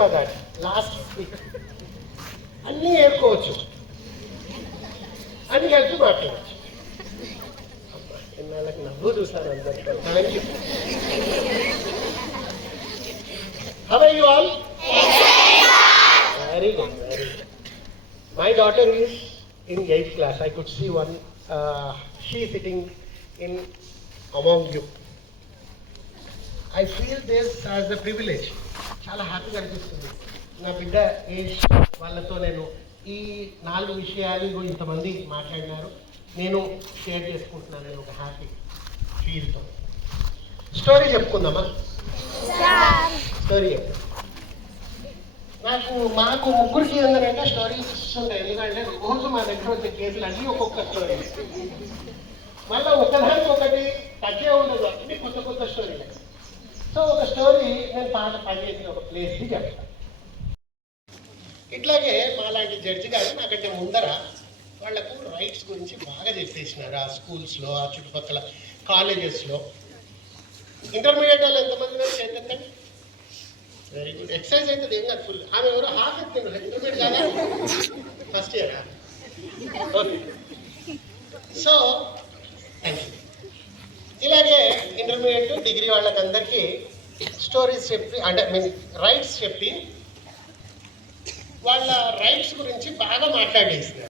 For that last week అన్నీ ఏరుకోవచ్చు, అన్ని కలిపి మాట్లాడచ్చు. ఎన్నాళ్ళకి నవ్వు చూసాను అందరితో. Thank you. How are you all? Very good, very good. My daughter is in 8th class. I could see one, she sitting in among you. I feel this as a privilege. చాలా హ్యాపీగా అనిపిస్తుంది. నా బిడ్డ age వాళ్ళతో నేను ఈ 4 విషయాలు ఇంతమంది మాట్లాడినారు, నేను షేర్ చేసుకుంటున్నాను. నేను ఒక హ్యాపీ ఫీల్తో స్టోరీ చెప్పుకుందామా? స్టోరీ మాకు ముగ్గురికి ఏంటంటే స్టోరీస్ ఉంటాయి. ఎందుకంటే రోజు మా దగ్గర వచ్చే కేసులు అన్నీ ఒక్కొక్క స్టోరీ, మళ్ళీ ఒకదానికి ఒకటి తగ్గే ఉండదు, అన్ని కొత్త కొత్త స్టోరీలు. సో ఒక స్టోరీ నేను పాట పనిచేసిన ఒక ప్లేస్కి చెప్తాను. ఇట్లాగే మాలాంటి జడ్జి గారు నాకంటే ముందర వాళ్లకు రైట్స్ గురించి బాగా చెప్పేసినారు ఆ స్కూల్స్లో, ఆ చుట్టుపక్కల కాలేజెస్లో. ఇంటర్మీడియట్ వాళ్ళు ఎంతమంది చేతండి? Very good. ఎక్సర్సైజ్ అయితే ఏం కాదు, ఫుల్. ఆమె ఎవరో హాఫ్ ఎత్తుండ్రు, ఇంటర్మీడియట్ కాదా? ఫస్ట్ ఇయరా? ఓకే. So thank you. ఇలాగే ఇంటర్మీడియట్ డిగ్రీ వాళ్ళకందరికీ స్టోరీస్ చెప్పి, అంటే రైట్స్ చెప్పి వాళ్ళ రైట్స్ గురించి బాగా మాట్లాడేసినారు.